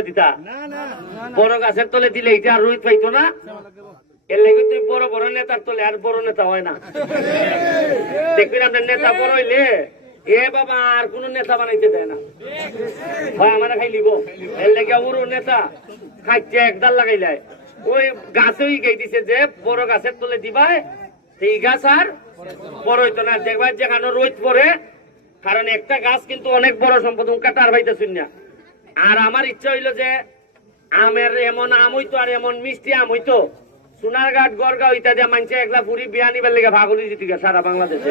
তলে দিতা? বড় গাছের তলে দিলে এটা আর রোহিত পাইতো না? এর লেগে তুই বড় বড় নেতার তলে আর বড় নেতা হয় না। দেখবেন আপনার নেতা বড় হইলে এ বাবা আর কোন নেতা বানাইতে দেয় না। হয় আমার খাই লিব। এর লেগে ওর নেতা খাইছে একদাল লাগাইলাই ওই গাছেই গাই দিছে যে বড় গাছের তলে দিবাই সেই গাছ আর বড় হইতো না। দেখবা যেখানে রোদ পড়ে কারণ একটা গাছ কিন্তু অনেক বড় সম্পদ উনকা তার ভাইতে শুনিয়া আর আমার ইচ্ছা হইল যে আমের এমন আম হইতো আর এমন মিষ্টি আম হইতো। সোনারঘাট, গড়গাঁও ইত্যাদি মানছে একলা পুরি বিয়া নিবার লেগে ভাগলি দিতে গেছে সারা বাংলাদেশে।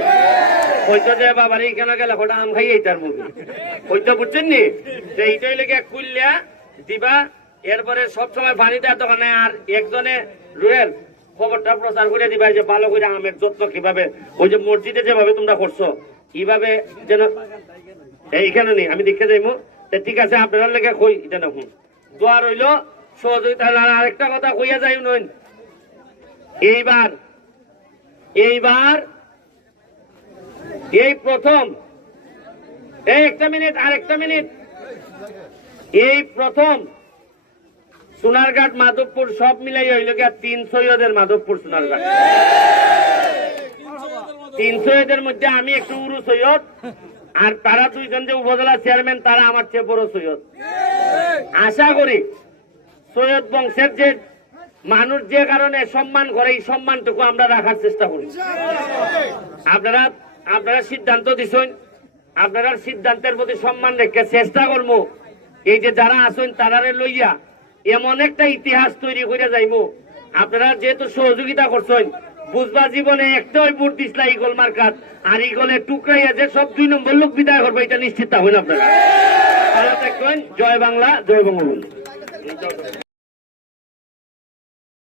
হয়তো যে বাবার এইখানে গেলে ওটা আম খাই এইটার মুভি হয়তো বুঝছেন নি? যে এইটাই লেগে কুললিয়া দিবা, এরপরে সবসময় পানি দেওয়ার দোকানে আর একজনে রুয়েল, খবরটা প্রচার করে দিবা যে ভালো করে আমের যত্ন কীভাবে, ওই যে মসজিদে যেভাবে তোমরা করছ কীভাবে যেন এইখানে নেই আমি দেখে যাইমু। ঠিক আছে আপনারা লেগে কই? এটা দেখুন। দোয়া রইল, সহযোগিতা আরেকটা কথা কইয়া যাই নইন এইবার এইবার, এই প্রথম, এই একটা মিনিট, আর একটা মিনিট। এই প্রথম, সোনারঘাট, মাধবপুর, সব মিলাই হইল গিয়া তিন সৈয়দের মাধবপুর, সোনারঘাট। তিন সৈয়দের মধ্যে আমি একটু উরু সৈয়দ, আর তারা দুইজন যে উপজেলা চেয়ারম্যান, তারা আমার চেয়ে বড় সৈয়দ। আশা করি সৈয়দ বংশের যে মানুষ যে কারণে সম্মান করে, এই সম্মানটুকু আমরা রাখার চেষ্টা করি। আপনারা আপনারা সিদ্ধান্ত দিছেন, আপনারা সিদ্ধান্তের প্রতি সম্মান রেখে চেষ্টা করব। এই যে যারা আছেন, তারারে লইয়া এমন একটা ইতিহাস তৈরি করে যাইব। আপনারা যেহেতু সহযোগিতা করছেন বুঝবা জীবনে একটাই ভোট দিছিল ইগল মার্কাত, আর ইগলে টুকরাই আছে সব দুই নম্বর লোক বিদায় করবে, এটা নিশ্চিত হবেন আপনারা। জয় বাংলা, জয় বঙ্গবন্ধু।